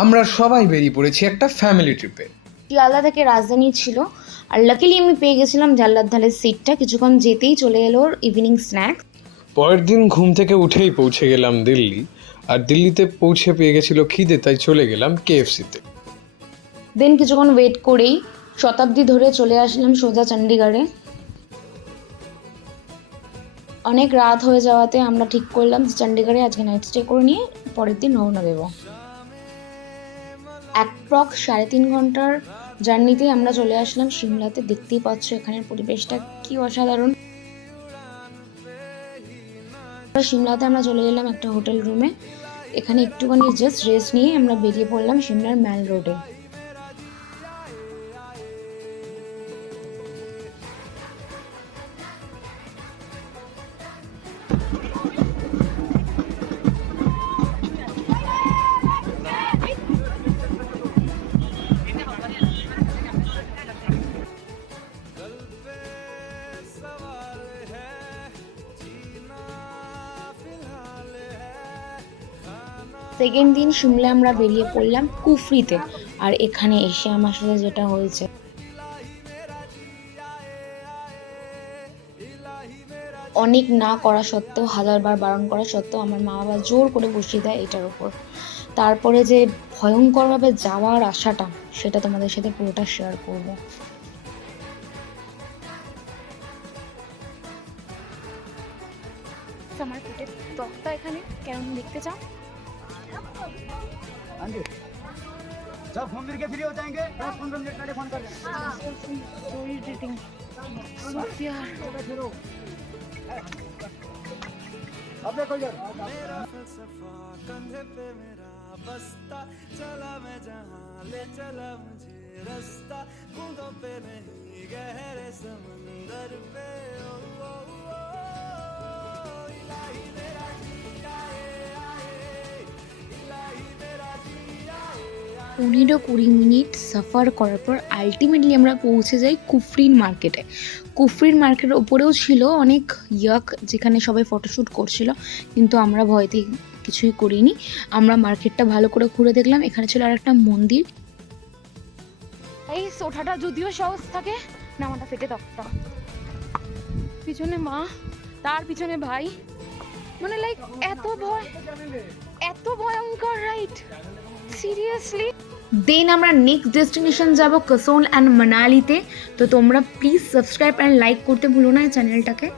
আমরা সবাই বেরিয়ে পড়েছি একটা ফ্যামিলি ট্রিপে। শিয়ালদা থেকে রাজধানী ছিল, আর লাকিলি আমি পেয়ে গেছিলাম জানলার ধারের সিটটা। কিছুক্ষণ যেতেই চলে এলো ইভিনিং স্ন্যাক্স। পরের দিন ঘুম থেকে উঠেই পৌঁছে গেলাম দিল্লি, আর দিল্লিতে পৌঁছে পেয়ে গেছিল খিদে, তাই চলে গেলাম কেএফসিতে। দেন কিছুক্ষণ ওয়েট করেই শতাব্দী ধরে চলে আসলাম সোজা চণ্ডীগড়ে। অনেক রাত হয়ে যাওয়াতে আমরা ঠিক করলাম যে চণ্ডীগড়ে আজকে নাইট স্টে করে নিয়ে পরের দিন রওনা দেবো। অ্যাপ্রক্স 3.5 ঘন্টার জার্নিতেই আমরা চলে আসলাম সিমলাতে। দেখতেই পাচ্ছ এখানের পরিবেশটা কি অসাধারণ। সিমলাতে আমরা চলে এলাম একটা হোটেল রুমে। এখানে একটুখানি জাস্ট রেস্ট নিয়ে আমরা বেরিয়ে পড়লাম সিমলার ম্যাল রোডে। সেকেন্ড দিন সিমলা আমরা বেরিয়ে পড়লাম কুফরিতে। আর এখানে এসে আমার সাথে যেটা হয়েছে, অনেক না করা সত্ত্বেও, হাজারবার বারণ করা সত্ত্বেও আমার মা বাবা জোর করে বসিয়ে দেয় এটার উপর। তারপরে যে ভয়ঙ্করভাবে যাওয়ার আশাটা, সেটা তোমাদের সাথে পুরোটা শেয়ার করব। আমার পেটের ত্বকটা এখানে কেমন দেখতে চাও? जब घूम फिर के फ्री हो जाएंगे 10-15 मिनट पहले फोन कर देना। So irritating. यार अब देखो यार मेरा फलसफा कंधे पे मेरा बस्ता चला मैं जहां ले चला मुझे रास्ता बूंदों पे नहीं गहरे समंदर पे ओ, ओ, ओ, इलाही मेरा जी आए आए इलाही मेरा जी आए 15-20 মিনিট সাফার করার পর আলটিমেটলি আমরা পৌঁছে যাই কুফরিন মার্কেটে। কুফরিন মার্কেটের ওপরেও ছিল অনেক ইয়াক, যেখানে সবাই ফটোশ্যুট করছিল, কিন্তু আমরা ভয়তে কিছুই করিনি। আমরা মার্কেটটা ভালো করে ঘুরে দেখলাম। এখানে ছিল আর একটা মন্দির। এই ওঠাটা যদিও সহজ থাকে, নামাটা ফেটে তক্তা। পিছনে মা, তার পিছনে ভাই, মানে লাইক এত ভয়ঙ্কর রাইড, সিরিয়াসলি। দেন আমরা নেক্সট ডেস্টিনেশন যাব কাসোল অ্যান্ড মানালিতে। তো তোমরা প্লিজ সাবস্ক্রাইব অ্যান্ড লাইক করতে ভুলো না এই চ্যানেলটাকে।